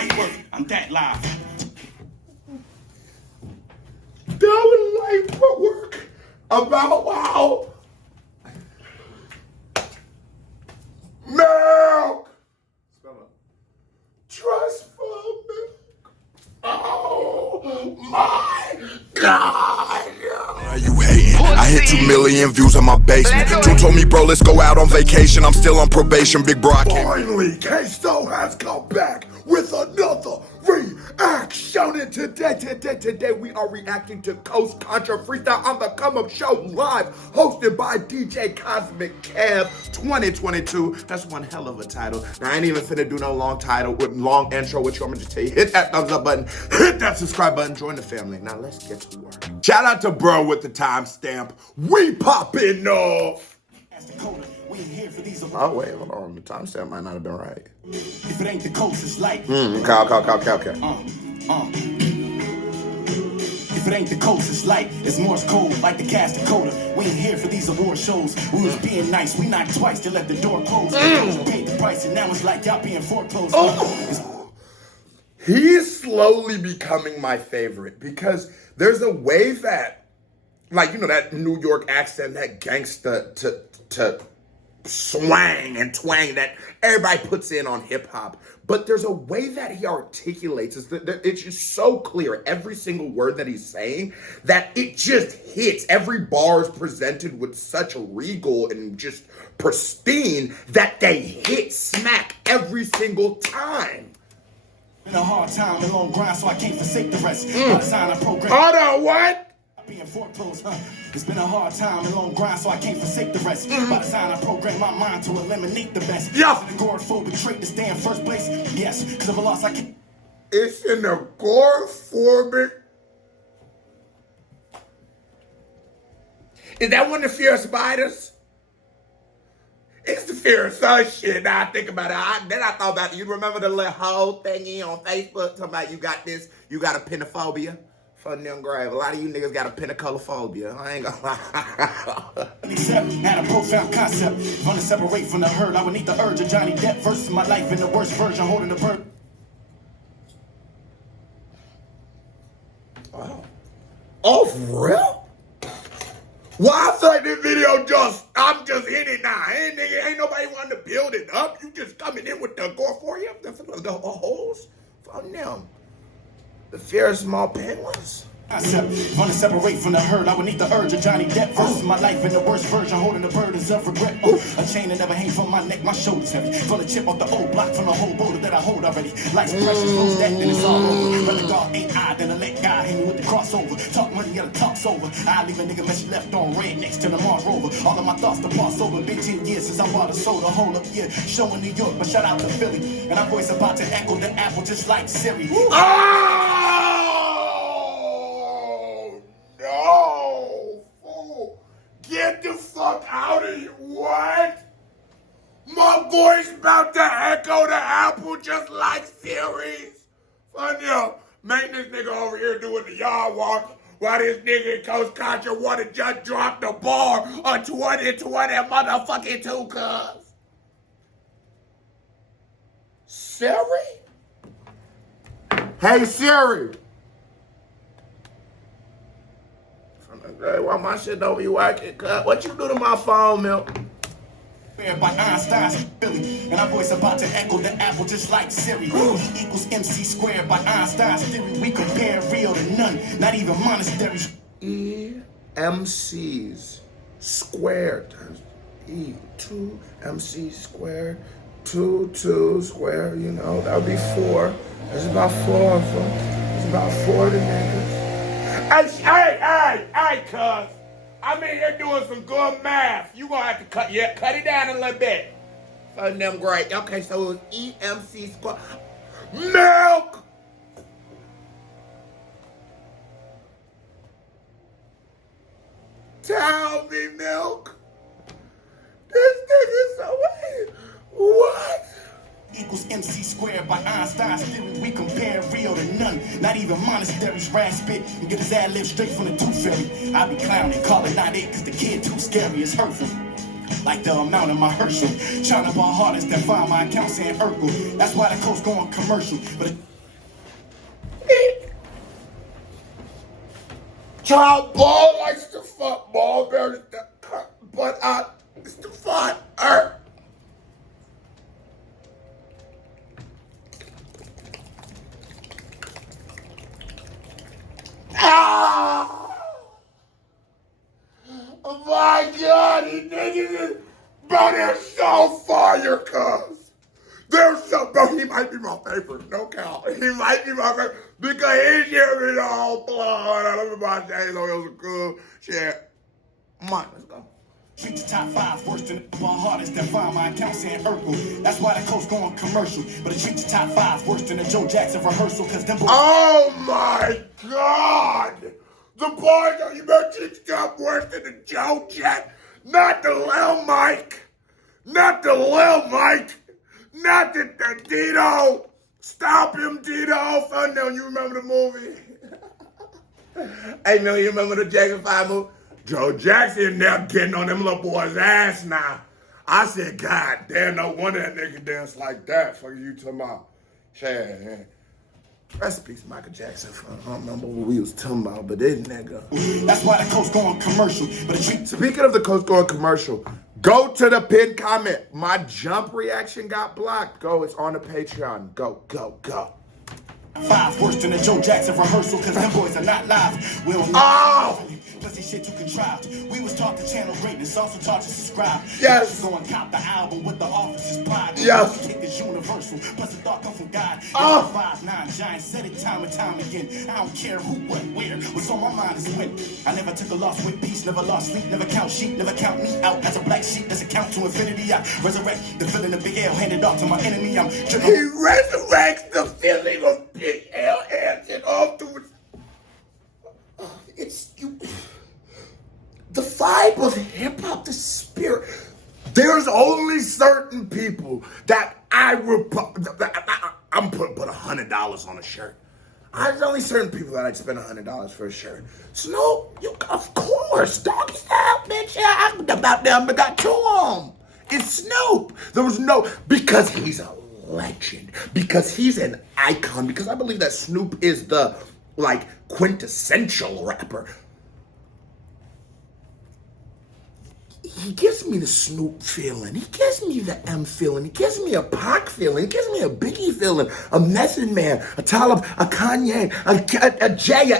light work. I'm that live. That was light work about wow. Milk. Trustful milk. Oh my God. You hating? I hit 2 million views on my basement. Two told me, bro, let's go out on vacation. I'm still on probation, big bro. Finally, K-Sto has come back with another reaction. And today we are reacting to Contra Freestyle on the Come Up Show live, hosted by DJ Cosmic Kev 2022. That's one hell of a title. Now, I ain't even finna do no long title with long intro, which you want me to tell you. Hit that thumbs up button, hit that subscribe button, join the family. Now, let's get to work. Shout out to bro with the timestamp. We popping off. Oh, wait, hold on. The timestamp might not have been right. If it ain't the coast, it's like. Okay. If it ain't the coast, it's light. It's Morse code, like the cast Dakota. We ain't here for these award shows. We was being nice. We knocked twice to let the door close. Paid the price, and now it's like y'all being foreclosed. He's slowly becoming my favorite because there's a way that, like, you know, that New York accent, that gangsta to swang and twang that everybody puts in on hip hop. But there's a way that he articulates. It's just so clear, every single word that he's saying, that it just hits. Every bar is presented with such regal and just pristine that they hit smack every single time. Been a hard time, a long grind, so I can't forsake the rest. By the sign I program. Hold on, what? Being foreclosed, It's been a hard time, a long grind, so I can't forsake the rest. By the sign I program my mind to eliminate the best. Yeah. The agoraphobic trait to stay in first place. Yes, because if I lost, I can't. It's an agoraphobic. Is that one of the fear of spiders? It's the fear of sun shit. Now I think about it. Then I thought about it. You remember the little whole thingy on Facebook talking about you got this, you got a penophobia? Fun them grave. A lot of you niggas got a penacolophobia. I ain't gonna lie. Had a profound concept. Want to separate from the herd. I would need the urge of Johnny Depp versus my life in the worst version, holding the bird. Wow. Oh, for real? Why I feel like this video I'm just in it now. Ain't nobody wanting to build it up. You just coming in with the agoraphoria, the holes from them. The fear of small penguins. Concept. Want to separate from the herd. I would need the urge of Johnny Depp versus my life in the worst version, holding the burdens of regret. A chain that never hang from my neck, my shoulders heavy. Full of chip off the old block from the whole boulder that I hold already. Life's precious, close that, then it's all over. Rather God ain't I than to let God hit me with the crossover. Talk money, gotta talk's over. I leave a nigga mess left on red next to the Mars Rover. All of my thoughts to pass over. Been 10 years since I bought a soda. Hold up, yeah. Showing New York, but shout out to Philly. And our voice about to echo the apple just like Siri. No! Oh, get the fuck out of here. What? My voice about to echo the apple just like series. Fun yo, make this nigga over here doing the yard walk while this nigga in Coast Contra wanna just drop the bar on 2020 motherfucking 2 cuz. Siri? Hey Siri. Hey, why my shit don't be working? What you do to my phone, Milk? By Einstein's Philly, and our voice about to echo the apple just like Siri. E equals MC squared by Einstein's theory. We compare real to none, not even monasteries. MCs squared times E 2 MC squared 2 squared. You know that would be 4. There's about 4 of them. There's about 40 niggas. Hey, cuz. I'm in here doing some good math. You gonna have to cut it down a little bit. For them great. Okay, so it was EMC squad. Milk! Tell me, Milk. This nigga's so weird. What? Equals MC squared by Einstein's theory. We compare real to none, not even monasteries. Rap spit and get his ad lib straight from the tooth fairy. I be clowning, call it not it, cause the kid too scary, it's hurtful. like the amount of my Herschel. Trying to ball hardest to find my account saying Urkel. That's why the coast going commercial. But Child ball likes to fuck ball bears, but it's the fun. Oh my God, these niggas is, bro, they're so fire, cuz. They're so, bro, he might be my favorite, no count. He might be my favorite because he gave me the whole blood. I love my days on those cool shit. Come on, let's go. treat the top 5 worse than the ball hardest to find my account saying Urkel. That's why the coast going commercial. But I treat the top 5 worse than the Joe Jackson rehearsal. Cause them boys. Oh my God! The boys that you better teach stuff worse than the Joe Jack. Not the Lil Mike. Not the Lil Mike. Not the Dito. Stop him, Dito. Fun now, you remember the movie? Hey, no, you remember the Jackson 5 movie? Joe Jackson there getting on them little boys' ass now. I said, God damn, no wonder that nigga dance like that. Fuck you talking about? Shit. Rest in peace, Michael Jackson. I don't remember what we was talking about, but this nigga. That's why the coast going commercial. But Speaking of the coast going commercial, go to the pinned comment. My jump reaction got blocked. Go, it's on the Patreon. Go, go, go. 5 worse than the Joe Jackson rehearsal, cause them boys are not live. We don't Oh! Plus this shit too contrived. We was taught to channel greatness, also taught to subscribe. Yes. Go and cop the album with the officer's pride. Yes. Kick is universal, plus the thought come from God. Oh. 5'9" giant, said it time and time again. I don't care who, what, where. What's on my mind is win. I never took a loss with peace, never lost sleep, never count sheep, never count me out as a black sheep. That's a count to infinity. I resurrect the feeling of Big L, handed off to my enemy. I'm He dripping. resurrects the feeling of Big L handed off to his... It's you. The vibe of hip hop, the spirit. There's only certain people that I'm put $100 on a shirt. There's only certain people that I'd spend $100 for a shirt. Snoop, you of course, doggy style, bitch. Yeah, I'm about them, but got 2 of them. It's Snoop. There was no, because he's a legend, because he's an icon, because I believe that Snoop is the like quintessential rapper. He gives me the Snoop feeling. He gives me the M feeling. He gives me a Pac feeling. He gives me a Biggie feeling. A Method Man, a Talib, a Kanye, a Jay,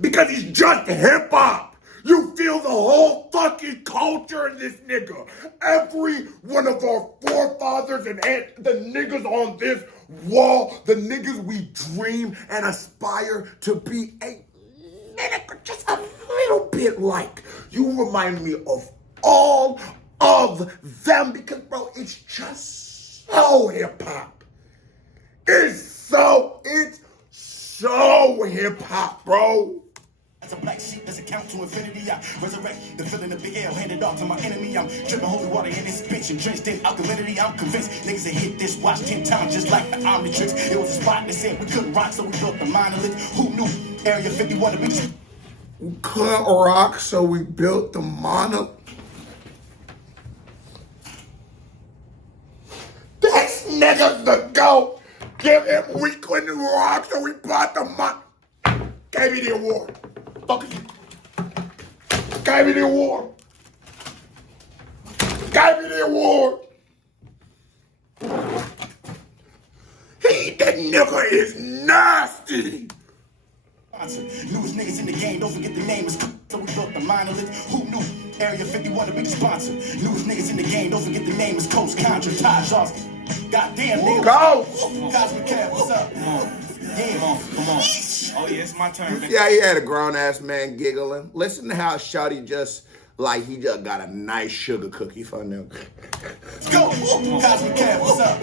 because he's just hip hop. You feel the whole fucking culture in this nigga. Every one of our forefathers and the niggas on this wall, the niggas we dream and aspire to be a nigga, just a little bit like. You remind me of all of them because, bro, it's just so hip-hop. It's so hip-hop, bro. As a black sheep, there's a count to infinity. I resurrect the feeling of Big L, handed off to my enemy. I'm dripping holy water in this bitch and drenched in alkalinity. I'm convinced niggas that hit this watch 10 times just like the Omnitrix. It was a spot that said we couldn't rock, so we built the monolith. Who knew Area 51 to be... We couldn't rock, so we built the monolith. This nigga's the GOAT. Give him, we couldn't rock, so we bought the Gave me the award. Fuck you. Gave me the award. Gave me the award. That nigga is nasty. Newest niggas in the game, don't forget the name is so we built the monolith. Who knew Area 51 to be the sponsor? Newest niggas in the game, don't forget the name is Coach Contra Taj Austin. Goddamn nigga. Go. Cosmic Cab, what's up? Come on. Oh yeah, it's my turn. Yeah, he had a grown ass man giggling. Listen to how Shawty just he just got a nice sugar cookie from them. Let's go. Cosmic Cab, what's up?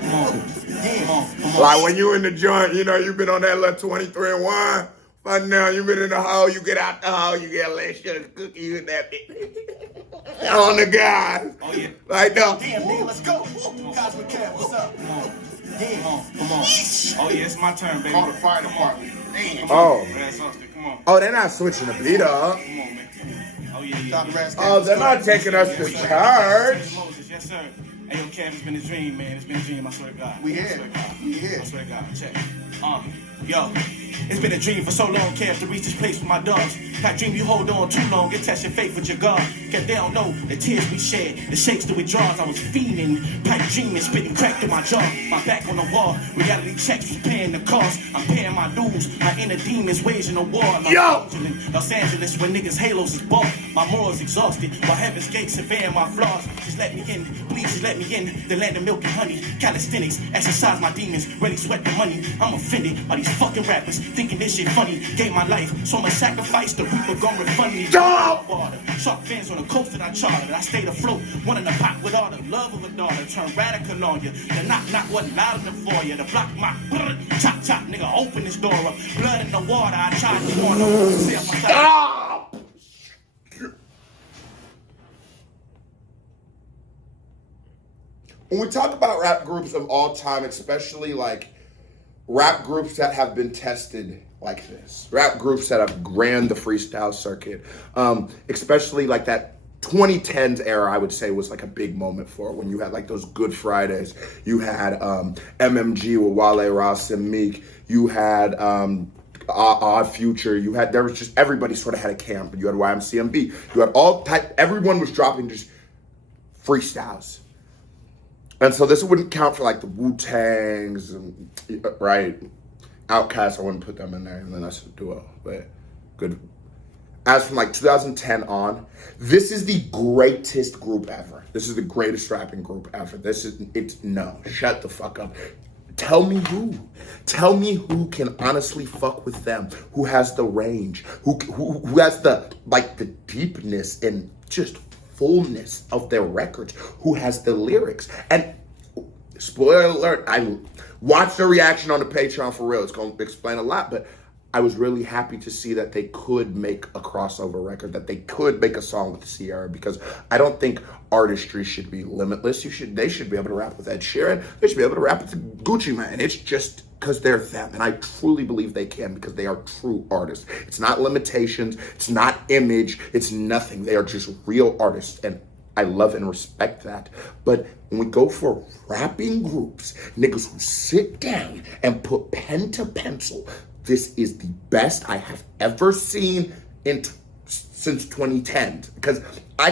Like when you in the joint, you know, you been on that little 23 and 1. But now you been in the hole, you get out the hole, you get a little sugar cookie, you in that bitch. On the guys. Oh yeah. Like no. Damn nigga, let's go. Cosmic Cab, what's up? Come on. Oh yeah, it's my turn, baby. Call the fire department. Damn. Oh. Come on. Oh, they're not switching the beat up. Come on, man. Oh yeah. Dr. Raz Oh, they're not taking us to church. Moses, yes, sir. Hey, yo, Kev, it's been a dream, man. It's been a dream, I swear to God. We I here. swear to God. We here. I swear to God. Check. Yo, it's been a dream for so long, Kev, to reach this place with my dogs. That dream you hold on too long, it tests your faith with your God. Kev, they don't know the tears we shed, the shakes that we draws. I was fiending, pipe dreaming, spitting crack through my jaw. My back on the wall, reality checks was paying the cost. I'm paying my dues, my inner demons waging a war. Yo! Los Angeles, where niggas' halos is bought. My morals exhausted, while heaven's gates surveying my flaws. Just let me in, please just let me in. The land of milk and honey, calisthenics, exercise my demons, ready sweat the money. I'm offended by these fucking rappers, thinking this shit funny. Gave my life, so much sacrifice, the reaper gon' refund me. Water, shark fins on the coast that I chartered. I stayed afloat, one in the pot with all the love of a daughter. Turn radical on you, the knock wasn't loud enough for you. The block my chop chop, nigga, open this door up. Blood in the water, I tried to warn them. Stop! When we talk about rap groups of all time, especially like rap groups that have been tested like this, rap groups that have ran the freestyle circuit, especially like that 2010s era, I would say was like a big moment for it, when you had like those Good Fridays. You had MMG with Wale, Ross, and Meek. You had Odd Future. You had, there was just, everybody sort of had a camp. You had YMCMB. You had all type, everyone was dropping just freestyles. And so this wouldn't count for like the Wu-Tangs, and, right? Outkast, I wouldn't put them in there, and then that's a duo, but good. As from like 2010 on, this is the greatest group ever. This is the greatest rapping group ever. No, shut the fuck up. Tell me who. Tell me who can honestly fuck with them, who has the range, who has the, like, the deepness and just fullness of their records, who has the lyrics. And spoiler alert, I watched the reaction on the Patreon for real. It's going to explain a lot, but I was really happy to see that they could make a crossover record, that they could make a song with Ciara, because I don't think artistry should be limitless. They should be able to rap with Ed Sheeran. They should be able to rap with Gucci Mane. It's just because they're them, and I truly believe they can, because they are true artists. It's not limitations. It's not image. It's nothing. They are just real artists, and I love and respect that. But when we go for rapping groups, niggas who sit down and put pen to pencil, this is the best I have ever seen since 2010. Because I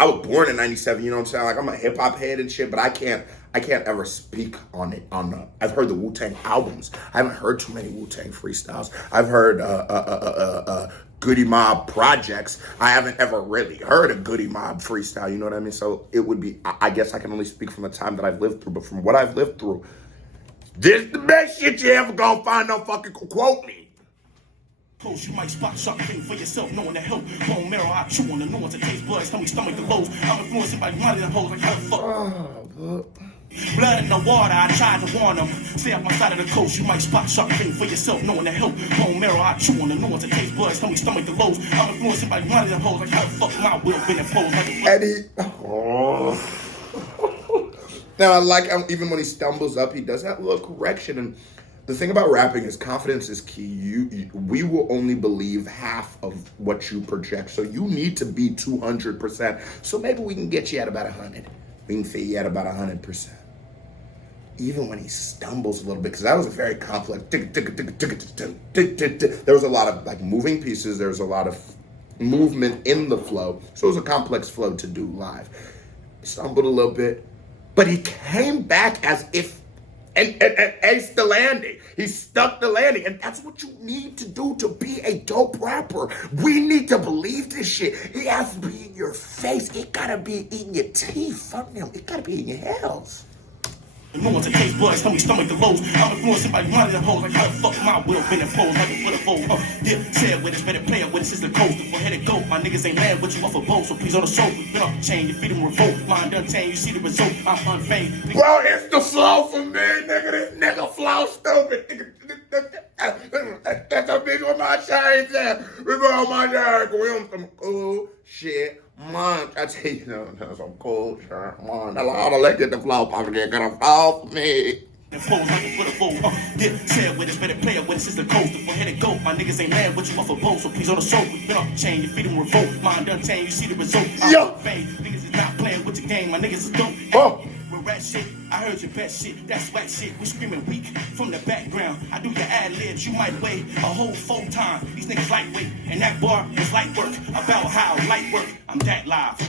was born in 97, you know what I'm saying? Like, I'm a hip hop head and shit, but I can't ever speak on it. I've heard the Wu-Tang albums. I haven't heard too many Wu-Tang freestyles. I've heard Goody Mob projects. I haven't ever really heard a Goody Mob freestyle, you know what I mean? So it would be, I guess I can only speak from the time that I've lived through, but from what I've lived through, this the best shit you ever gonna find. No fucking quote me. You might spot something for yourself, knowing the help. Bone marrow, I chew on the nuance of taste buds, stomach the lows. I'm influenced by money and hoes like how the fuck. Blood in the water, I tried to warn them. Stay off my side of the coast, you might spot something for yourself, knowing the help. Bone marrow, I chew on the nuance of taste buds, stomach the lows. I'm influenced by money and hoes like how the fuck my will been imposed. And now, I like how even when he stumbles up, he does that little correction. And the thing about rapping is confidence is key. We will only believe half of what you project. So you need to be 200%. So maybe we can get you at about 100. We can fit you at about 100%. Even when he stumbles a little bit, because that was a very complex. There was a lot of like moving pieces. There was a lot of movement in the flow. So it was a complex flow to do live. He stumbled a little bit. But he came back as if, and aced the landing. He stuck the landing. And that's what you need to do to be a dope rapper. We need to believe this shit. It has to be in your face. It gotta be in your teeth. Fuck them. It gotta be in your hells. No one's a taste buds, stomach the lows. I'm influenced by money and hoes like how the fuck my will been imposed like a foot of fold. Yeah, say it with us, better play it with us, it's the coast. Before head it go, my niggas ain't mad with you off a boat. So please on the soul, been off the chain, you feed them revolt. Mind done chain, you see the result, I'm unfazed. Bro, it's the flow for me, nigga. This nigga flow stupid. That's a bitch with my chains there. We go on my dad, we on some cool shit. Man, I tell you, no, some cool shit, man. I'll let get the flow pop again, gonna fall for me. Foes like a put a foe. Yeah, say it with it, better play it with it. Since the coast, the head it go. My niggas ain't mad with you off a boat, so please on the soul. We been off the chain, you feed them revolt. Mind done change, you see the result. Yo. Niggas is not playing with the game, my niggas is dope. Oh. With rat shit, I heard your best shit. That's whack shit. We screaming weak from the background. I do your ad libs, you might weigh a whole full time. These niggas lightweight, and that bar is light work. About how light work, I'm that live.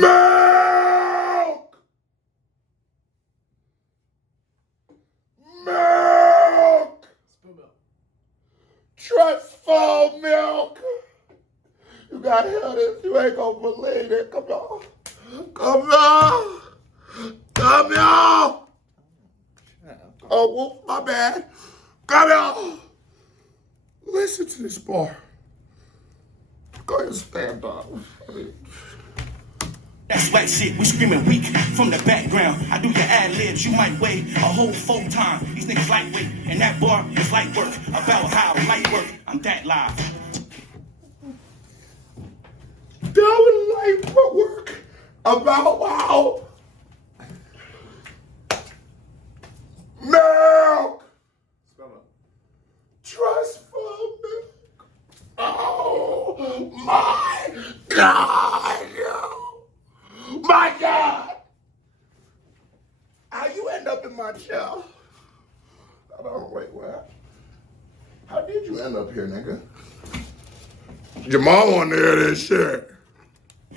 Milk! Milk! Trustful milk! You gotta hear this. You ain't gonna believe it. Come on. Come on. Come on. Oh, whoop, my bad. Come on. Listen to this bar. Go ahead and stand up. That's whack shit, we screaming weak from the background. I do your ad libs, you might weigh a whole full time. These niggas lightweight, and that bar is light work. About how light work, I'm that live. That was light work. About how milk. Trustful milk. Oh my God. My God! How you end up in my chair? I don't wait, what? How did you end up here, nigga? Jamal on there, this shit.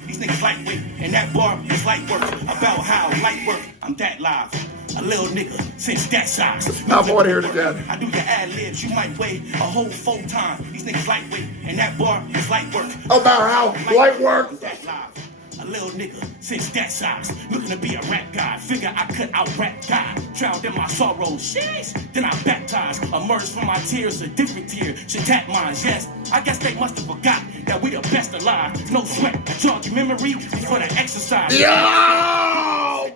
These niggas lightweight, and that bar is light work. About how light work, I'm that live. A little nigga, since that size. I want to hear it again. I do your ad libs, you might weigh a whole full time. These niggas lightweight, and that bar is light work. About how light work? I'm that live. A little nigga, since that size, looking to be a rap guy. Figure I could out rap God. Drowned in my sorrows, sheesh. Then I baptized, emerged from my tears, a different tear. Should tap mine, yes. I guess they must have forgot that we the best alive. No sweat, jog your memory before the exercise. Yo!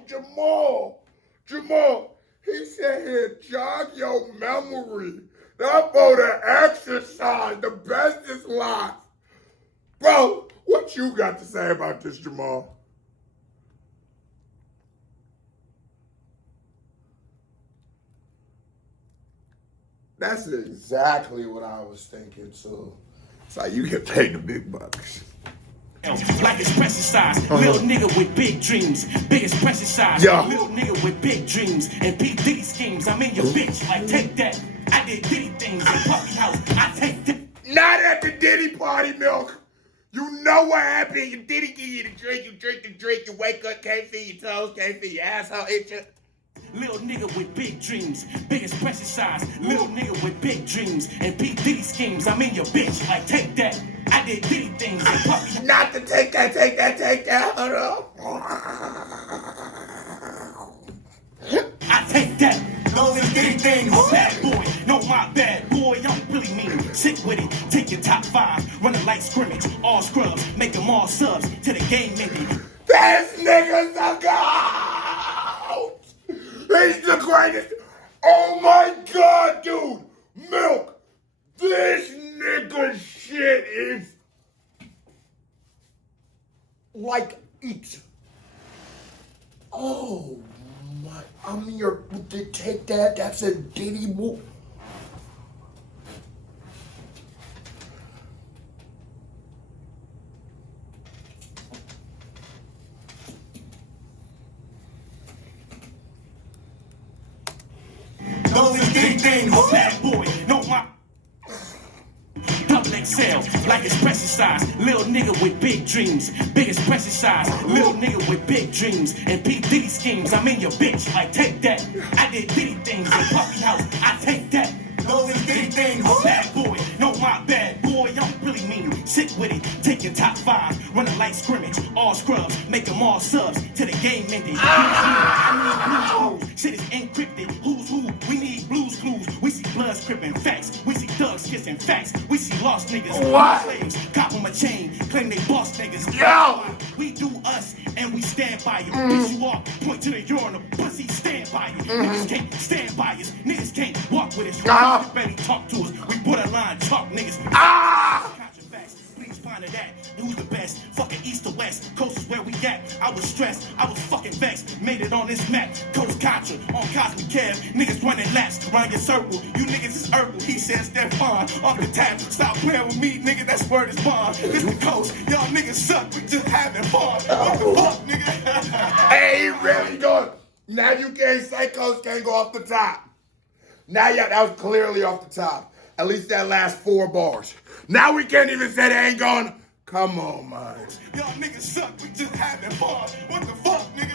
Jamal, he said here, jog your memory. That for the exercise, the best is life. Bro, what you got to say about this, Jamal? That's exactly what I was thinking, too. It's like, you can take the big bucks. Like it's precious size, little nigga with big dreams. Biggest precious size, little nigga with big dreams. And P. Diddy schemes, I'm in your bitch, like take that. I did Diddy things in Puppy House, I take that. Not at the Diddy party, Milk. You know what happened. Your Diddy give you the drink, you drink the drink, you wake up, can't feel your toes, can't feel your asshole itching. Little nigga with big dreams, biggest precious size. Little nigga with big dreams and P. Diddy schemes. I'm in your bitch, like take that. I did Diddy things and Puppy. Not to take that. Hold on. I take that. Those is Diddy things. Bad boy, no my bad boy. I'm really mean. Sick with it. Take your top 5, run a light scrimmage. All scrubs, make them all subs to the game, nigga. This nigga's the GOAT! He's the greatest! Oh my God, dude! Milk! This nigga shit is like eat. Oh my, I'm here to take that. That's a Diddy move. Those is Diddy things. Bad boy, no my. Double XL, like it's precious size. Little nigga with big dreams. Biggest precious size. Little nigga with big dreams and P. Diddy schemes. I'm in your bitch, like take that. I did Diddy things in Puppy House. I take that. Those is Diddy things. Bad boy, no my bad boy. I'm really mean. Sick with it. Take your top 5, run a light scrimmage. All scrubs, make them all subs to the game ending. I need blues clues. Shit is encrypted. Who's who? We need blues clues. We see blood scripting facts. We see thugs kissing facts. We see lost niggas. What? Slaves, cop them a chain, claim they boss niggas. Yo! We do us and we stand by you. Piss you off, point to the urinal, pussy, stand by you. Niggas can't stand by us. Niggas can't walk with us. Ready talk to us. We borderline talk niggas. Please find it at who's the best? Fucking east to west, coast is where we at. I was stressed, I was fucking vexed. Made it on this map, Coast Contra, on Cosmic Kev. Niggas running laps around your circle. You niggas is herbal, he says they're fine. Off the tap, stop playing with me, nigga, that's word is bond. This the coast, y'all niggas suck, we just having fun. What the fuck, nigga? Hey, he really going. Now you can't say Coach can't go off the top. Now, yeah, that was clearly off the top. At least that last 4 bars. Now we can't even say they ain't going. Come on, man. Y'all niggas suck, we just having fun. What the fuck, nigga?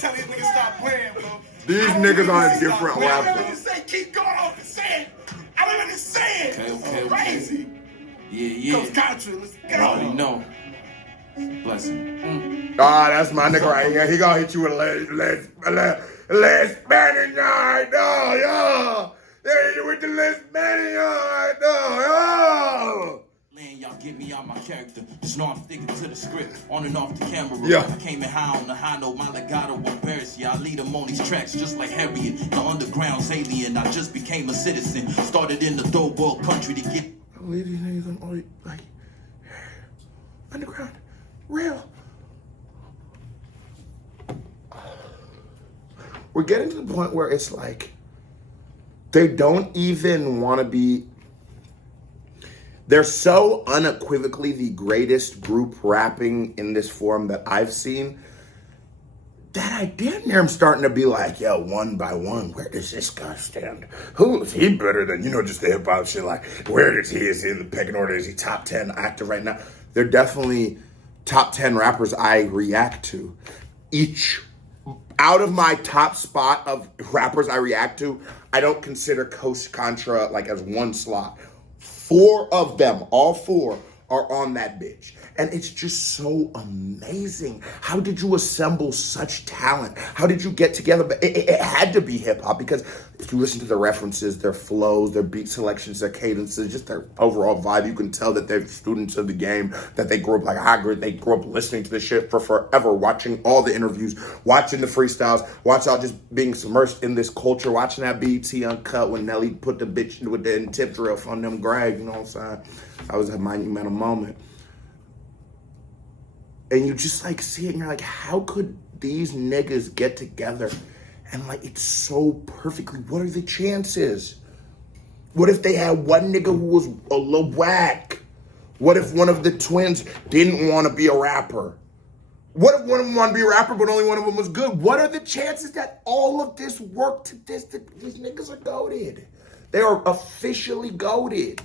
Tell these niggas stop playing, bro. These niggas on a different I level. don't say keep going off and say it. I don't even say it. Okay. Crazy. Yeah. Coach Contra, let's I already go. know. Bless him. Ah, that's my nigga right here. He gonna hit you with Les Spaniard. No, yo. They hit you with the Les Spaniard. No, yo. Man, y'all get me out my character. Just know I'm sticking to the script. On and off the camera. Yeah. I came in high on the high note. My legato embarrass ya. I lead them on these tracks just like Harriet. The underground's alien. I just became a citizen. Started in the third world country to get. I believe these niggas on all like underground, real. We're getting to the point where it's like they don't even want to be. They're so unequivocally the greatest group rapping in this form that I've seen that I damn near am starting to be like, yo, one by one, where does this guy stand? Who is he better than, just the hip hop shit? Like, where is he in the pecking order? Is he top 10 active right now? They're definitely top 10 rappers I react to. Each, out of my top spot of rappers I react to, I don't consider Coach Contra like as one slot. 4 of them, all 4, are on that bitch. And it's just so amazing. How did you assemble such talent? How did you get together? But it had to be hip hop, because if you listen to the references, their flows, their beat selections, their cadences, just their overall vibe, you can tell that they're students of the game, that they grew up like Hagrid. They grew up listening to this shit for forever, watching all the interviews, watching the freestyles, watching just being submersed in this culture, watching that BET Uncut when Nelly put the bitch with the tip drill on them grave, you know what I'm saying? That was a monumental moment. And you just like see it and you're like, how could these niggas get together? And like, it's so perfectly, what are the chances? What if they had one nigga who was a little whack? What if one of the twins didn't want to be a rapper? What if one of them wanted to be a rapper, but only one of them was good? What are the chances that all of this worked to this? That these niggas are goated. They are officially goated.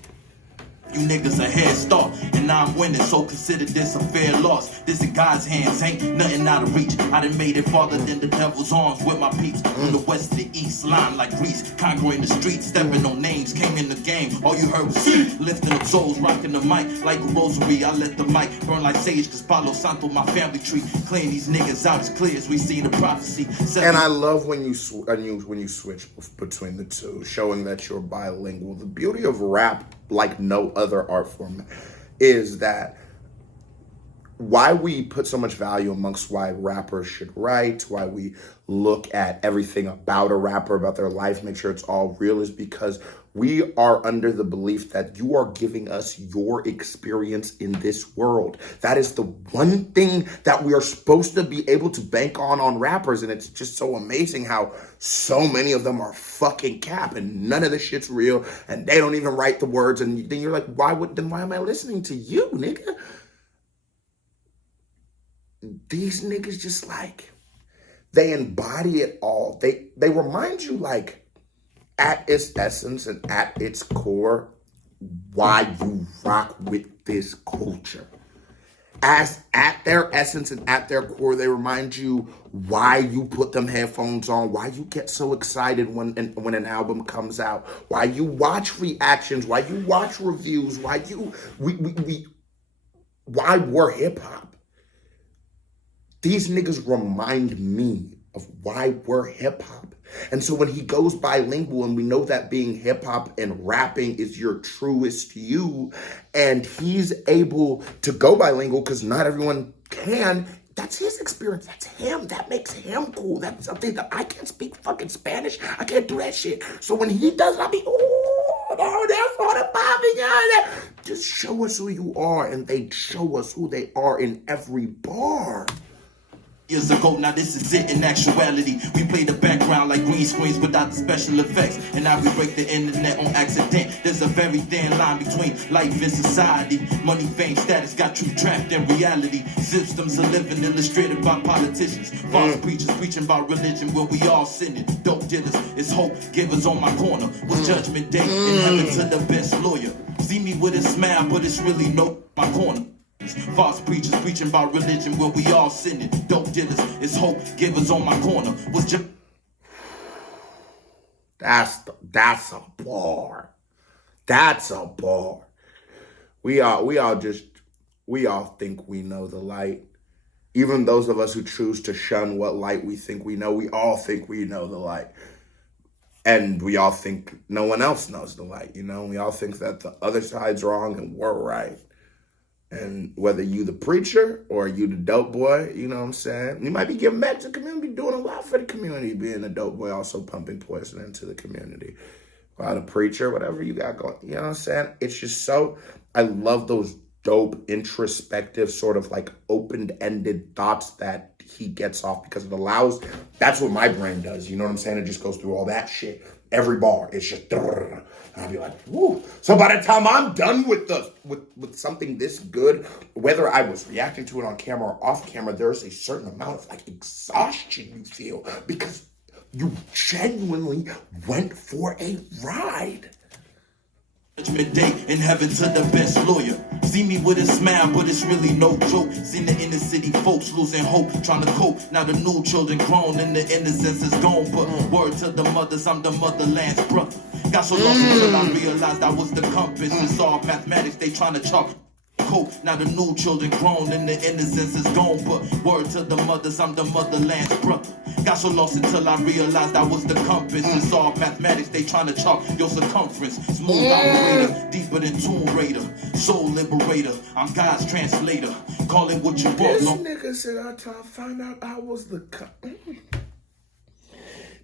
You niggas a head start, and now I'm winning, so consider this a fair loss. This in God's hands, ain't nothing out of reach. I done made it farther than the devil's arms with my peeps. From the west to the east, line like Greece. Conquering the streets, stepping on names, came in the game. All you heard was lifting up souls, rocking the mic like a rosary. I let the mic burn like sage, cause Palo Santo, my family tree. Clean these niggas out as clear as we see the prophecy. And I love when you switch between the two, showing that you're bilingual. The beauty of rap, like no other art form, is that why we put so much value amongst why rappers should write, why we look at everything about a rapper, about their life, make sure it's all real, is because we are under the belief that you are giving us your experience in this world. That is the one thing that we are supposed to be able to bank on rappers. And it's just so amazing how so many of them are fucking cap and none of this shit's real and they don't even write the words. And then you're like, why am I listening to you, nigga? These niggas just like, they embody it all. They remind you, like, at its essence and at its core, why you rock with this culture. As at their essence and at their core, they remind you why you put them headphones on, why you get so excited when an album comes out, why you watch reactions, why you watch reviews, why we're hip hop. These niggas remind me of why we're hip hop. And so when he goes bilingual, and we know that being hip hop and rapping is your truest you, and he's able to go bilingual because not everyone can, that's his experience. That's him. That makes him cool. That's something that I can't speak fucking Spanish. I can't do that shit. So when he does it, I'll be, ooh. oh, that's all the popping. Just show us who you are, and they show us who they are in every bar. Years ago, now this is it in actuality. We play the background like green screens without the special effects. And now we break the internet on accident. There's a very thin line between life and society. Money, fame, status got you trapped in reality. Systems are living illustrated by politicians. False preachers preaching about religion where we all sinning. Dope dealers, it's hope givers on my corner. Was judgment day in heaven to the best lawyer. See me with a smile, but it's really no my corner. False preachers preaching about religion where we all sinning. Dope dealers, it's hope givers on my corner. Was just that's a bar. That's a bar. We all think we know the light. Even those of us who choose to shun what light we think we know, we all think we know the light. And we all think no one else knows the light, you know? We all think that the other side's wrong and we're right. And whether you the preacher or you the dope boy, you know what I'm saying? You might be giving back to the community, doing a lot for the community, being a dope boy, also pumping poison into the community. While the preacher, whatever you got going, you know what I'm saying? It's just so, I love those dope, introspective, sort of like open-ended thoughts that he gets off because it allows, that's what my brain does, you know what I'm saying? It just goes through all that shit. Every bar, it's just, and I'll be like, woo. So by the time I'm done with something this good, whether I was reacting to it on camera or off camera, there's a certain amount of like exhaustion you feel because you genuinely went for a ride. Judgment day in heaven to the best lawyer. See me with a smile, but it's really no joke. Seen the inner city folks losing hope, trying to cope. Now the new children grown and the innocence is gone. But word to the mothers, I'm the motherland's brother. Got so lost until I realized I was the compass. To solve mathematics, they trying to chalk. Now the new children grown and the innocence is gone. But word to the mothers, I'm the motherland's brother. Got so lost until I realized I was the compass. To solve mathematics, they trying to chalk your circumference. Smooth operator, deeper than Tomb Raider. Soul liberator, I'm God's translator. Call it what you want. This nigga said I tried to find out I was the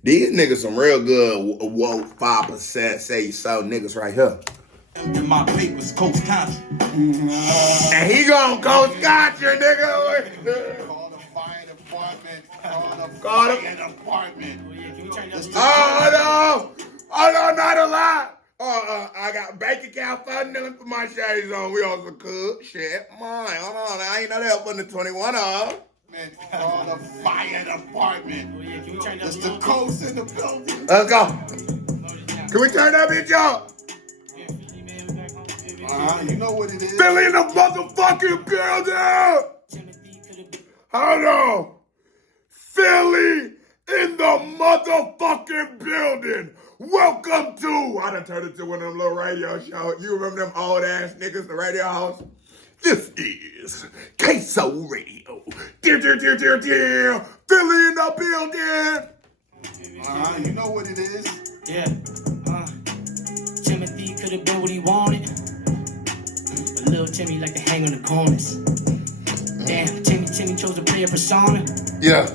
These niggas some real good woke 5% say so niggas right here. In my papers, Coach Contra. And he gon' Coach Contra, nigga. Call the fire department. Call the fire department. Oh no, not a lot. I got bank account $5 for my shades on. We also cook. Shit, mine. Hold on, I ain't know that putting the 21 on. Man, call the fire department. It's the coast in the building. Let's go. Can we turn that bitch up? You know what it is. Philly in the motherfucking building! Hold on. Philly in the motherfucking building. Welcome to, I done turned it to one of them little radio shows. You remember them old ass niggas, the radio house? This is Queso Radio. Dear. Philly in the building. You know what it is. Yeah. Timothy could have been what he wanted. But little Timmy like to hang on the corners. Damn, Timmy chose to play a persona. Yeah.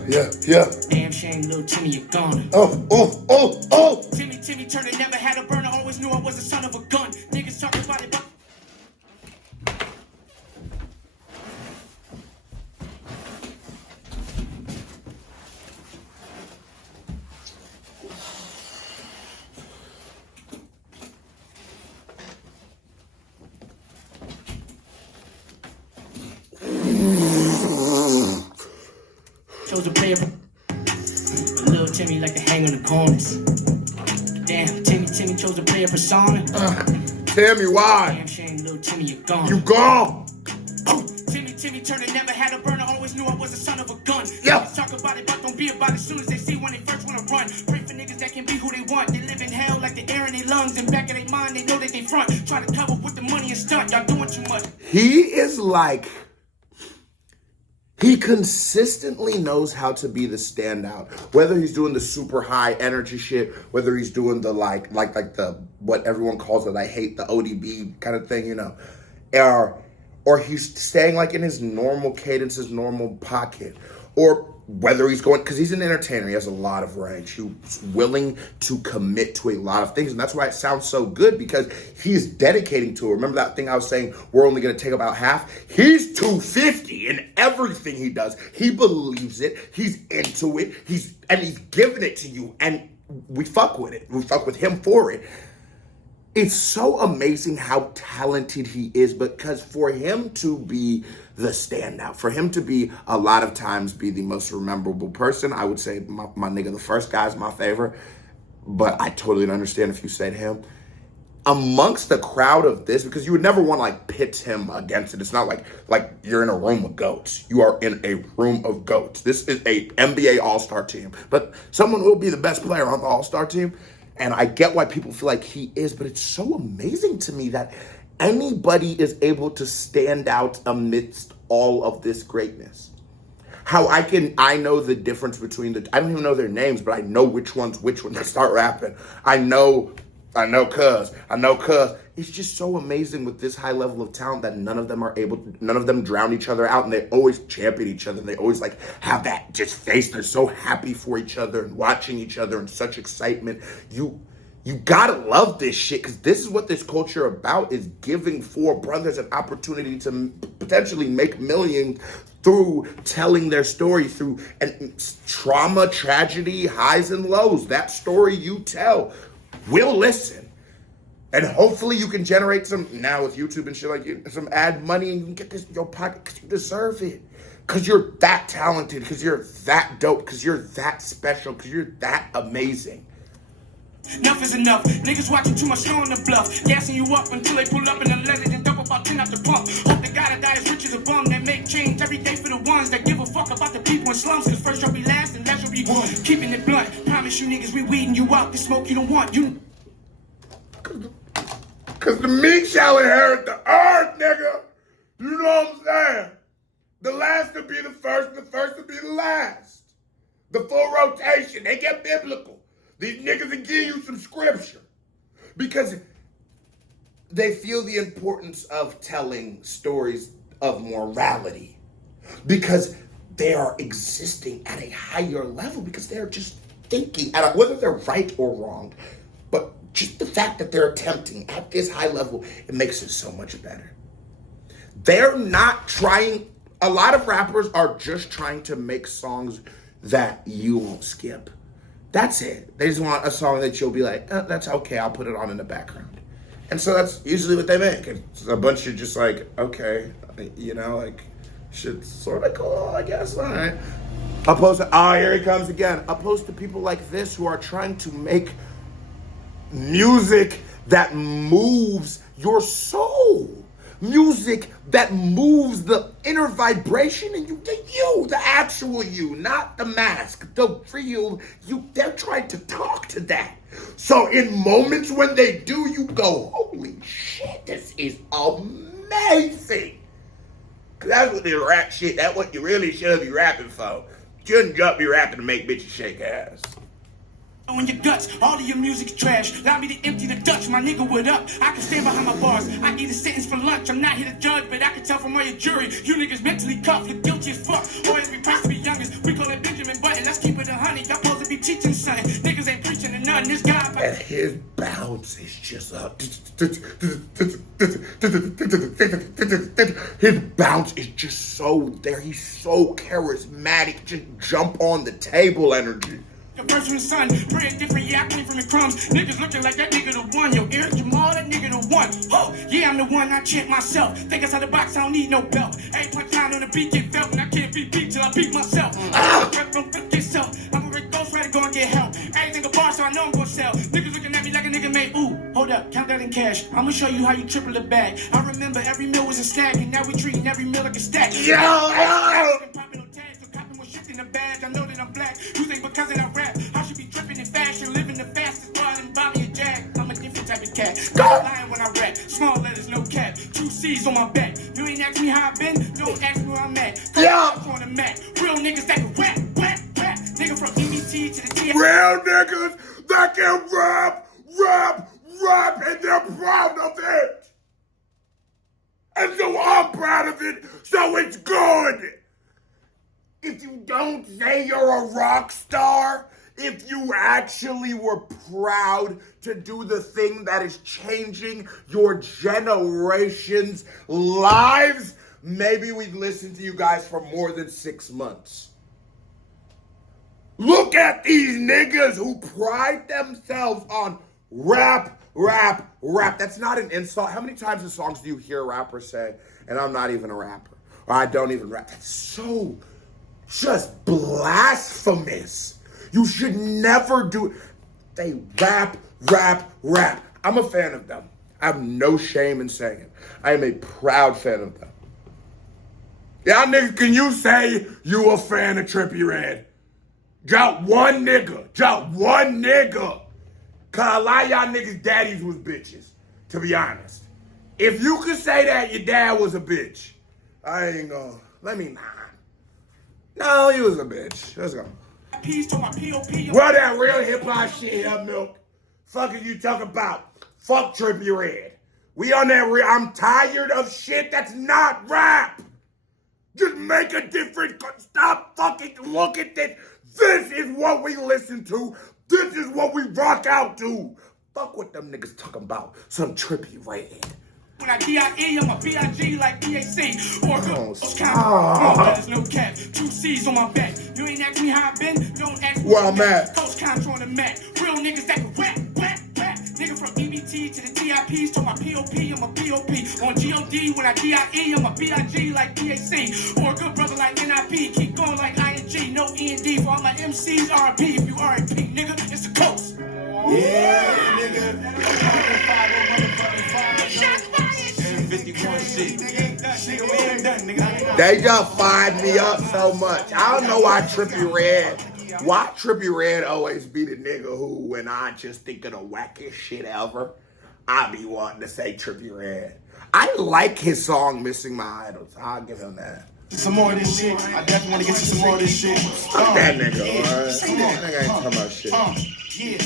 Damn shame, little Timmy, you're gone. Oh. Timmy Turner never had a burner, always knew I was the son of a gun. Niggas talk about it, but chose to play but little Timmy like to hang on the corners. Damn, Timmy chose to play a persona. Tell me why. Damn shame, little Timmy, you're gone. You gone. Timmy Turner never had a burner, always knew I was the son of a gun. Yeah. Niggas talk about it, but don't be about it soon as they see when they first wanna run. Pray for niggas that can be who they want. They live in hell like the air in their lungs. And back of their mind, they know that they front. Try to cover with the money and stunt. Y'all doing too much. He is like, he consistently knows how to be the standout. Whether he's doing the super high energy shit, whether he's doing the like the, what everyone calls it, I hate the ODB kind of thing, you know. Or he's staying like in his normal cadence, his normal pocket. or whether he's going, because he's an entertainer, he has a lot of range. He's willing to commit to a lot of things, and that's why it sounds so good, because he's dedicating to it. Remember that thing I was saying, we're only going to take about half? He's 250 in everything he does. He believes it, he's into it, he's giving it to you, and we fuck with it. We fuck with him for it. It's so amazing how talented he is, because for him to be the standout, for him to be a lot of times be the most memorable person, I would say my nigga, the first guy's my favorite, but I totally understand if you said him. Amongst the crowd of this, because you would never want to like pit him against it. It's not like you're in a room of goats. You are in a room of goats. This is a NBA All-Star team, but someone will be the best player on the All-Star team. And I get why people feel like he is, but it's so amazing to me that anybody is able to stand out amidst all of this greatness. How I know the difference between I don't even know their names, but I know which one's which when they start rapping. I know cuz. It's just so amazing with this high level of talent that none of them drown each other out, and they always champion each other, and they always like have that just face. They're so happy for each other and watching each other in such excitement. You gotta love this shit, because this is what this culture about, is giving four brothers an opportunity to potentially make millions through telling their story, through trauma, tragedy, highs and lows. That story you tell, we'll listen. And hopefully you can generate some, now with YouTube and shit like some ad money, and you can get this in your pocket because you deserve it. Because you're that talented, because you're that dope, because you're that special, because you're that amazing. Enough is enough. Niggas watching too much on the bluff. Gassing you up until they pull up in the leather and dump about 10 out the pump. Hope the guy that dies rich as a bum. That make change every day for the ones that give a fuck about the people in slums. Cause first you'll be last and last you'll be one. Keeping it blunt. Promise you niggas we weeding you out. The smoke you don't want. You. Cause the meek shall inherit the earth, nigga. You know what I'm saying? The last will be the first, and the first will be the last. The full rotation. They get biblical. These niggas will give you some scripture. Because they feel the importance of telling stories of morality. Because they are existing at a higher level. Because they're just thinking, whether they're right or wrong, but just the fact that they're attempting at this high level, it makes it so much better. They're not trying, a lot of rappers are just trying to make songs that you won't skip. That's it. They just want a song that you'll be like, that's okay, I'll put it on in the background. And so that's usually what they make. It's a bunch of just like, okay, you know, like, shit's sort of cool, I guess, all right. Opposed to, here he comes again. Opposed to people like this who are trying to make music that moves your soul. Music that moves the inner vibration in you, the actual you, not the mask, the real you. They're trying to talk to that. So in moments when they do, you go, holy shit, this is amazing. Cause that's what the rap shit, that's what you really should be rapping for. Shouldn't just be rapping to make bitches shake ass. In your guts, all of your music's trash. Allow me to empty the Dutch, my nigga, what up? I can stand behind my bars, I eat a sentence for lunch. I'm not here to judge, but I can tell from all your jury, you niggas mentally cuffed, look guilty as fuck. Always be proud to be youngest, we call it Benjamin Button, let's keep it 100. Y'all supposed to be teaching something, niggas ain't preaching to none. This guy, and his bounce is just up. His bounce is just so there. He's so charismatic, just jump on the table energy. The first one, son, bread different, yeah, I came from the crumbs. Niggas looking like that nigga the one. Yo, Eric Jamal, that nigga the one. Oh, yeah, I'm the one, I chant myself. Think outside the box, I don't need no belt. Every punch down on the beat get felt, and I can't be beat till I beat myself. Rep from flip yourself. I'm a Rick Ghost Rider, go and get help. Everything a bar, so I know I'm gonna sell. Niggas looking at me like a nigga made, ooh, hold up, count that in cash. I'ma show you how you triple the bag. I remember every meal was a stack, and now we treating every meal like a stack. In the bag, I know that I'm black. You think because of that rap, I should be dripping in fashion, living the fastest bar and buy me a jag. I'm a different type of cat. Stop lying when I rap. Small letters, no cap. 2 C's on my back. You ain't ask me how I been, don't ask me where I'm at. On the mat. Real niggas that can rap. Nigga from EBT to the T. Real niggas that can rap, and they're proud of it. And so I'm proud of it, so it's good. if you don't say you're a rock star, if you actually were proud to do the thing that is changing your generation's lives, maybe we'd listen to you guys for more than 6 months. Look at these niggas who pride themselves on rap, rap, rap. That's not an insult. How many times in songs do you hear a rapper say, and I'm not even a rapper, or I don't even rap? That's so just blasphemous. You should never do it. They rap, rap, rap. I'm a fan of them. I have no shame in saying it. I am a proud fan of them. Y'all niggas, can you say you a fan of Trippie Redd? Drop one nigga. Drop one nigga. Cause a lot of y'all niggas' daddies was bitches, to be honest. If you could say that your dad was a bitch, I ain't gonna, No, he was a bitch. Let's go. Well, that real hip-hop shit here, Milk. Fuck are you talking about? Fuck Trippie Redd. We on that real, I'm tired of shit that's not rap. Just make a different, stop fucking, look at this. This is what we listen to. This is what we rock out to. Fuck what them niggas talking about. Some Trippie Redd. When I D.I.E., I'm a B.I.G. like B.A.C. Or Oh, there's no cap. 2 C's on my back. You ain't ask me how I been, don't ask me where I'm at. Coach Contra on the mat. Real niggas that can rap, rap, rap. Nigga from EBT to the TIPs to my POP, I'm a POP. On GOD, when I D.I.E., I'm a B.I.G. like B.A.C. Or a good brother like NIP. Keep going like ING, no E&D. For all my MCs, R.I.P. If you R.I.P., nigga, it's the coast. Yeah, nigga. 51 shit. They just fired me up so much. I don't know why Trippie Redd always be the nigga who, when I just think of the wackest shit ever, I be wanting to say Trippie Redd. I like his song Missing My Idols. I'll give him that. Some more of this shit. I definitely want to get you some more of this shit. Fuck that nigga, man. That nigga ain't talking about shit. Yeah.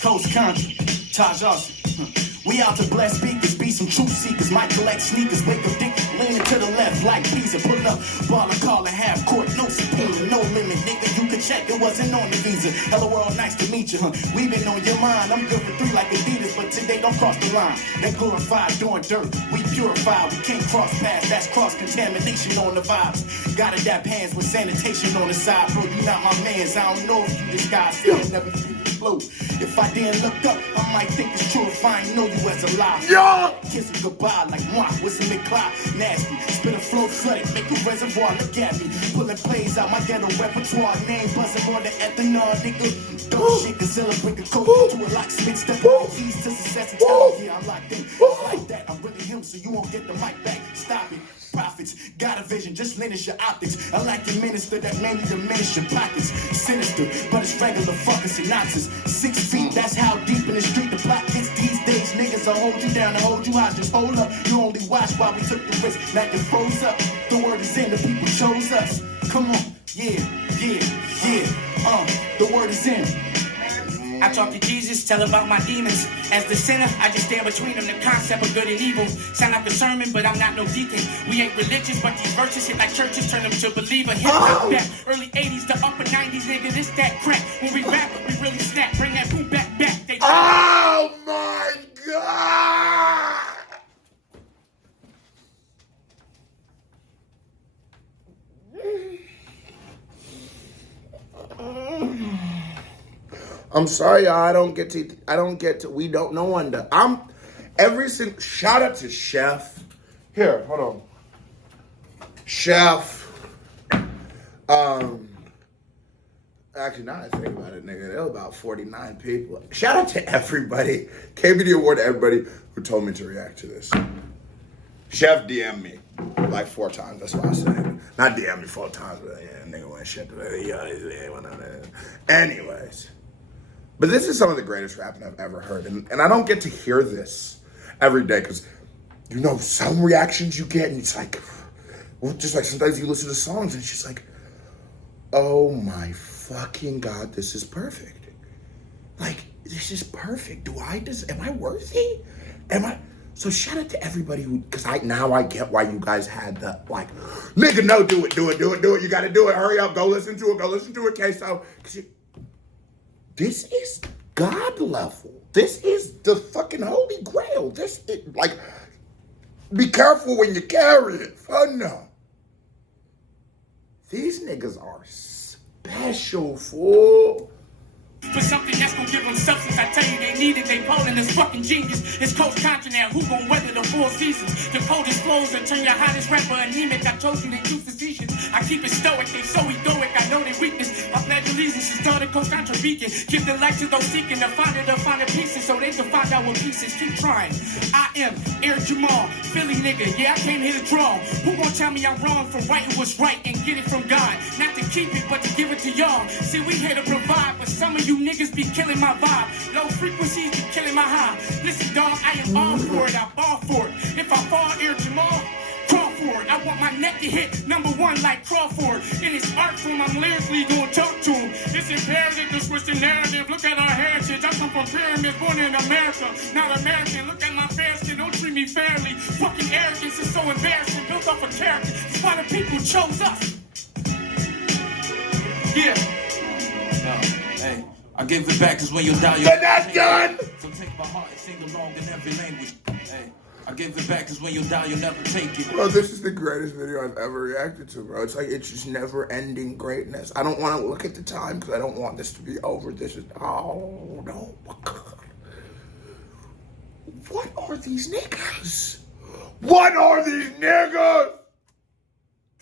Coach Contra, Taj Austin. We out to bless speakers, be some truth seekers. Might collect sneakers, wake up dick, leaning to the left like Pisa. Pull up, ball and call and half court, no subpoena, no limit. Nigga, you can check, it wasn't on the visa. Hello world, nice to meet you, huh? We been on your mind, I'm good for 3 like Adidas, but today don't cross the line. They glorified doing dirt, we purified. We can't cross paths, that's cross-contamination on the vibes. Gotta dap hands with sanitation on the side. Bro, you not my mans, I don't know if you this guy still never see the flow. If I didn't look up, I might think it's true if I ain't know you as a lie. Yeah. Kiss him goodbye like moi, with some McCloud. Nasty, spit a flow flooded, make a reservoir, look at me. Pulling plays out my ghetto repertoire. Name buzzing more than ethanol, nigga. Dope shit, Godzilla, bring a coke to a locksmith. Step on the keys to success and tell me, yeah, I'm locked in. It's like that, I'm really him, so you won't get the mic back. Stop it. Profits, got a vision, just lineage your optics. I like your minister that mainly diminish your pockets. Sinister, but it's regular fucking synopsis. 6 feet, that's how deep in the street the plot gets these days. Niggas will hold you down and hold you out. Just hold up, you only watch while we took the risk. Now you froze up, the word is in, the people chose us. Come on, yeah, the word is in. I talk to Jesus, tell about my demons. As the sinner, I just stand between them. The concept of good and evil sound like a sermon, but I'm not no deacon. We ain't religious, but these verses hit like churches, turn them to believer. Hip hop back, early 80s to upper 90s, nigga, this that crack. When we rap, we really snap. Bring that boom back. They Oh my God! I'm sorry, y'all. I don't get to, we don't know under. Shout out to Chef. Here, hold on. Chef. Actually, now I think about it, nigga, there were about 49 people. Shout out to everybody. KBD award to everybody who told me to react to this. Chef DM'd me like 4 times. That's why I said it. Not DM me 4 times, but yeah, nigga went shit to it. Anyways. But this is some of the greatest rapping I've ever heard. And I don't get to hear this every day because, you know, some reactions you get and it's like, well, just like sometimes you listen to songs and it's just like, oh my fucking God, this is perfect. Like, this is perfect. Am I worthy? So shout out to everybody who, because now I get why you guys had the, like, nigga, no, do it. You got to do it. Hurry up. Go listen to it, Queso. This is God level. This is the fucking holy grail. This is, like, be careful when you carry it. Fun no. These niggas are special, fool. For something that's gonna give them substance, I tell you they need it, they polling this fucking genius. It's Coach Contra now, who gon' weather the 4 seasons? The coldest flows and turn your hottest rapper anemic. I told you they too facetious. I keep it stoic, they so egoic, I know their weakness. I pledge allegiance to start a Coach Contra beacon. Give the light to those seeking to find it, to find the pieces, so they can find out what pieces. Keep trying. I am Eric Jamal, Philly nigga, yeah, I came here to draw. Who gon' tell me I'm wrong for writing what's right and get it from God? Not to keep it, but to give it to y'all. See, we here to provide, but some of you niggas be killing my vibe. Low frequencies be killing my high. Listen, dog, I am all for it. I ball for it. If I fall, Air Jamal, crawl for it. I want my neck to hit #1 like Crawford. In his art form, I'm lyrically gonna talk to him. It's imperative to switch the narrative. Look at our heritage. I come from pyramids, born in America, not American. Look at my fair skin. Don't treat me fairly. Fucking arrogance is so embarrassing. Built off a character. That's why the people chose us. Yeah. Hey, I gave it back cause when you die, You're not done! So take my heart and sing along in every language. Hey, I gave it back cause when you die, you'll never take it. Bro, this is the greatest video I've ever reacted to, bro. It's like, it's just never-ending greatness. I don't want to look at the time because I don't want this to be over. This is, oh, no. What are these niggas? What are these niggas?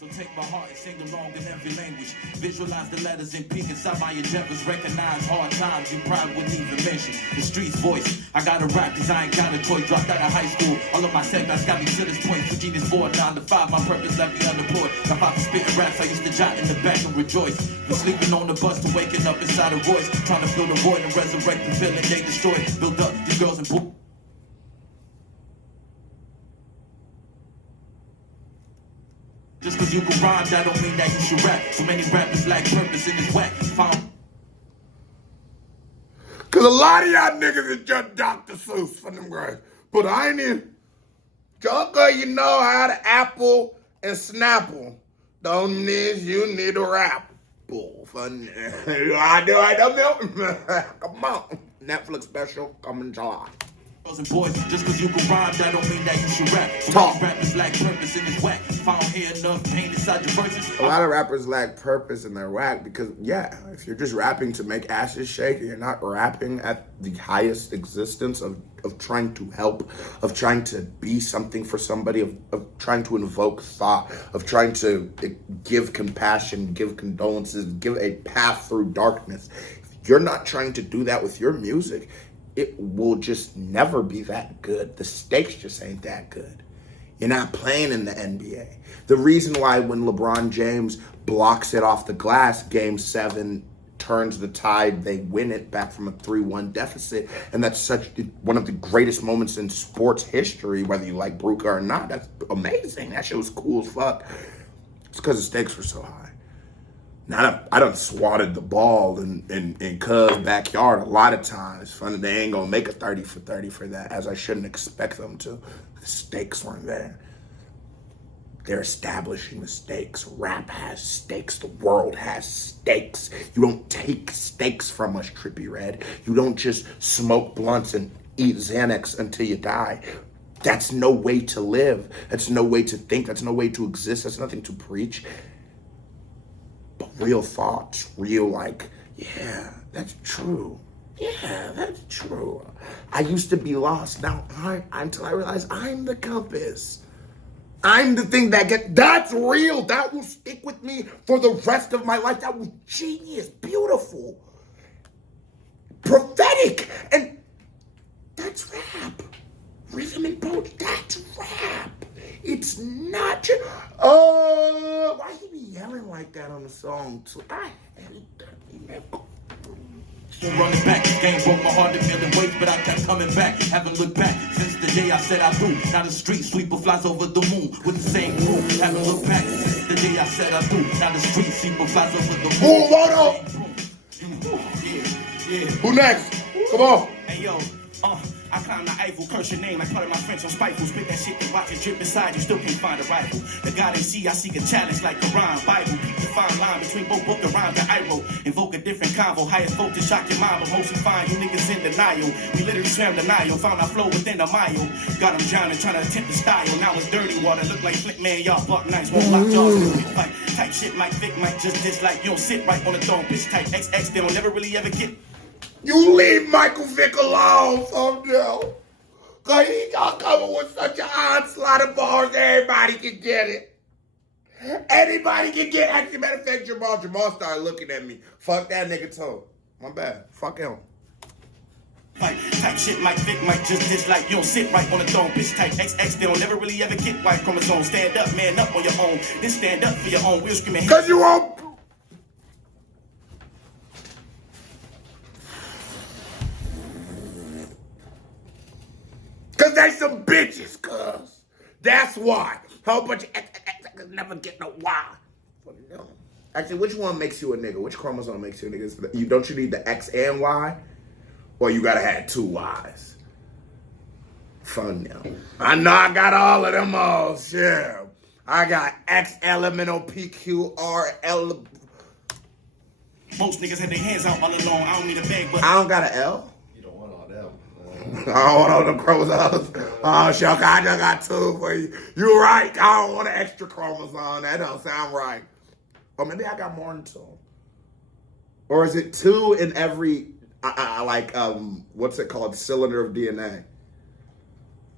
So take my heart and sing along in every language. Visualize the letters in pink inside my endeavors. Recognize hard times you probably wouldn't even mention. The streets voice. I gotta rap cause I ain't got a choice. Dropped out of high school. All of my setbacks got me to this point. 2 genius 4, 9 to 5. My purpose left me unemployed. Got out for spitting raps. I used to jot in the back and rejoice. From sleeping on the bus to waking up inside a voice. Trying to fill the void and resurrect the feeling they destroyed. Built up these girls and boom. Just cause you can rhyme, that don't mean that you should rap. So many rappers lack purpose in this whack. Found. Cause a lot of y'all niggas is just Dr. Seuss for them guys. But I ain't in. Just cause you know how to apple and snapple, don't mean you need a rap. I do. Come on. Netflix special coming July. And boys, just cause you can rhyme, that don't mean that you should rap. So Talk. rappers lack purpose in this whack. Found here enough pain inside your verses. A lot of rappers lack purpose in their whack because, yeah, if you're just rapping to make asses shake and you're not rapping at the highest existence of trying to help, of trying to be something for somebody, of trying to invoke thought, of trying to give compassion, give condolences, give a path through darkness. If you're not trying to do that with your music, it will just never be that good. The stakes just ain't that good. You're not playing in the NBA. The reason why when LeBron James blocks it off the glass, Game 7 turns the tide, they win it back from a 3-1 deficit, and that's such one of the greatest moments in sports history, whether you like Bruca or not. That's amazing. That shit was cool as fuck. It's because the stakes were so high. Now, I done swatted the ball in Cub's backyard a lot of times. Funny, they ain't gonna make a 30 for 30 for that, as I shouldn't expect them to. The stakes weren't there. They're establishing the stakes. Rap has stakes. The world has stakes. You don't take stakes from us, Trippie Redd. You don't just smoke blunts and eat Xanax until you die. That's no way to live. That's no way to think. That's no way to exist. That's nothing to preach. But real thoughts, real like, yeah, that's true. Yeah, that's true. I used to be lost. Now until I realized I'm the compass. I'm the thing that's real. That will stick with me for the rest of my life. That was genius, beautiful, prophetic, and that's rap. Rhythm and poetry, that's rap. It's not just, why he be yelling like that on the song? I hate that. Running back, game broke my heart a million ways, but I kept coming back. Haven't looked back since the day I said I do. Now the street sweeper flies over the moon with the same crew. Haven't looked back since the day I said I do. Now the street sweeper flies over the moon. Ooh, what up? Yeah. Who next? Come on. Hey yo, I climb the Eiffel, curse your name like part of my French on spiteful. Spit that shit that watch it drip inside, you still can't find a rifle. The God MC, I seek a challenge like Quran, Bible. Peep the fine line between both book and rhyme that I wrote. Invoke a different convo, highest vote to shock your mind, but mostly find you niggas in denial. We literally swam the Nile, found our flow within a mile. Got them drowning, trying to attempt the style. Now it's dirty water, look like Flint Man, y'all fuck nice. Won't lock jaws in the pit fight. Type shit Mike Vick might just dislike. You don't sit right on the throne, bitch. Type XX, they don't never really ever get. You leave Michael Vick alone, so no. Cause he got coming with such an onslaught of bars, everybody can get it. Anybody can get it. Actually, matter of fact, Jamal started looking at me. Fuck that nigga too. My bad. Fuck him. Type shit Mike Vick might just dislike. You don't sit right on the throne, bitch. Type XX, they don't never really ever get white chromosomes. Stand up, man up on your own. Then stand up for your own. We'll screaming. Cause you won't. Cause they some bitches, cuz. That's why. Whole bunch of X never get no Y. Actually, which one makes you a nigga? Which chromosome makes you a nigga? Don't you need the X and Y? Or you gotta have two Ys? Fun now. I know I got all of them all, shit. I got X, elemental, PQ, L. Most niggas had their hands out all along. I don't need a bag, but I don't got an L. You don't want all them. I don't want all them chromosomes. Oh, Shuck, I just got two for you. You're right. I don't want an extra chromosome. That don't sound right. Or maybe I got more than two. Or is it two in every, what's it called? Cylinder of DNA.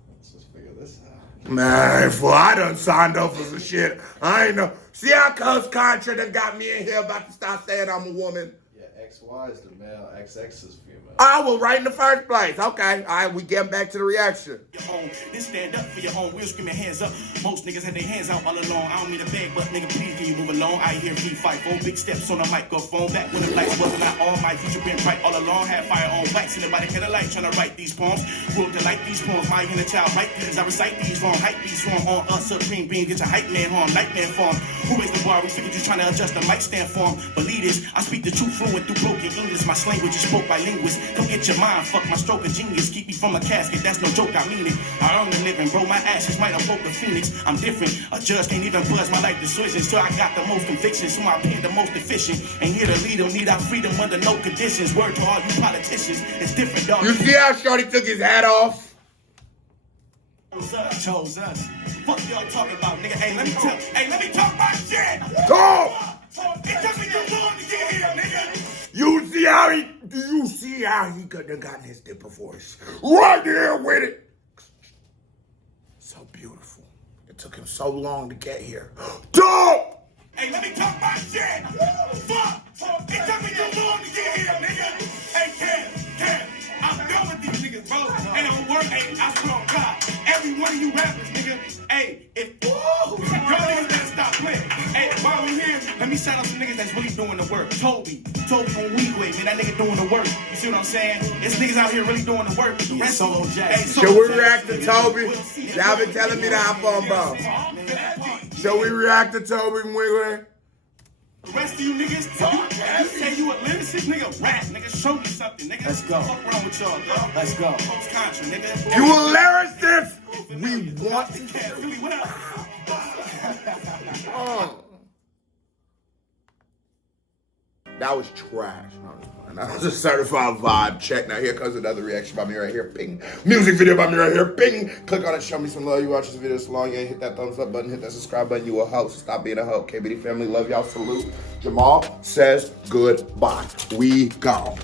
Let's just figure this out. Man, fool, I done signed up for some shit. I ain't know. See how cuz Contra done got me in here about to start saying I'm a woman? Yeah, XY is the male, XX is female. Oh, well, right in the first place. Okay. All right, we getting back to the reaction. your own. Then stand up for your own. We'll screaming hands up. Most niggas had their hands out all along. I don't need a bag, but nigga, please can you move along? I hear me fight. 4 big steps on the microphone. Back when the lights wasn't not all my future been bright all along. Had fire on wax. Anybody had a light trying to write these poems. Grew up to like these poems. My inner child write these. I recite these from hype these from on us supreme being. Get your hype man on. Nightmare form. Who is the bar? We figured you trying to adjust the mic stand form. Believe this. I speak the truth fluent through broken English. My language is spoke by linguists. Come get your mind. Fuck my stroke of genius. Keep me from a casket. That's no joke. I mean it. I earn the living, bro. My ashes might have woke the phoenix. I'm different. A judge can't even buzz my life decisions. So I got the most convictions. So my pen the most efficient. Ain't here to lead them. Need our freedom under no conditions. Word to all you politicians. It's different, dog. You see how Shorty took his hat off? Chose us. Fuck y'all talking about, nigga. Hey, let me talk my shit. Talk! It took me too long to get here, nigga. Do you see how he could have gotten his dipper voice? Right there with it. So beautiful. It took him so long to get here. Talk! Hey, let me talk my shit. Fuck. It took me too long to get here, nigga. Hey, Cam. I'm done with these niggas, bro. And I'm work. Hey, I swear on God. Every one of you rappers, nigga. Hey, if y'all niggas better stop playing. Hey, while we here, let me shout out some niggas that's really doing the work. Toby on Weedway, man, that nigga doing the work. You see what I'm saying? It's niggas out here really doing the work. The rest Solo Jack. Hey, Should we react to Toby? Y'all been telling me that I'm on ball. Shall we react to Toby Weedway? The rest of you niggas, you say you a lyricist, nigga, rap, nigga, show me something, nigga. Let's go. What's wrong with y'all, yo? Let's go. Post Contra, nigga. You a lyricist? We want to. Philly, what up? That was trash. And that was a certified vibe check. Now here comes another reaction by me right here. Ping. Music video by me right here. Ping. Click on it. Show me some love. You watch this video so long. You ain't hit that thumbs up button. Hit that subscribe button. You a host. Stop being a hoe. KBD family. Love y'all. Salute. Jamal says goodbye. We gone.